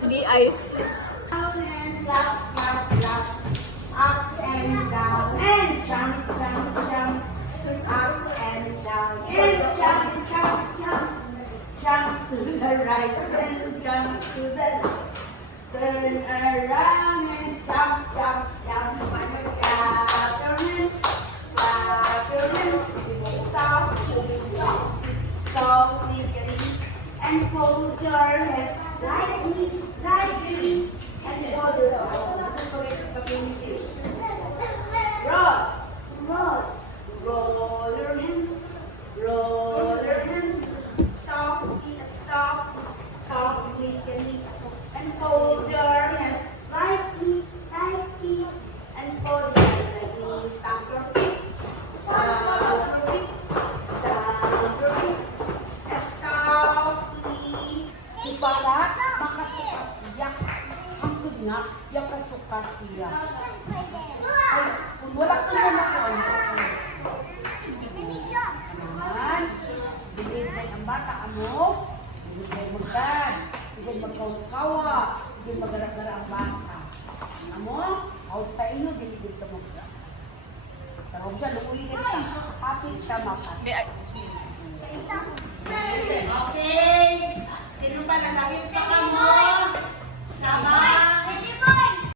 Hindi ice. Down and clap, clap, clap. Up and down and jump, jump, jump. Up and down and jump, jump, jump. Jump to the right and jump to the left. Turn around and jump, jump, jump. Clap your hands, clap your hands. Softly, softly, softly, and fold your head lightly, lightly, and fold your roll your hands, softly, softly, softly, and fold your hands lightly, lightly, and fold your hands lightly. Stamp your feet, stamp your feet, stamp your feet, and softly. Para makasuka siya. Ang good nga, yung kasuka siya. Ay, kung wala ka na nakuha, naman, binigay ang bata mo, binigay mo dad, binigay magkawa-kawa, binigay magara-gara ang bata. Amo, out sa inyo, binigay ito mo. Tarong siya, lukuyin ka. Kapit siya makat. Okay. Sino pa nagkakit ka mo? Sama.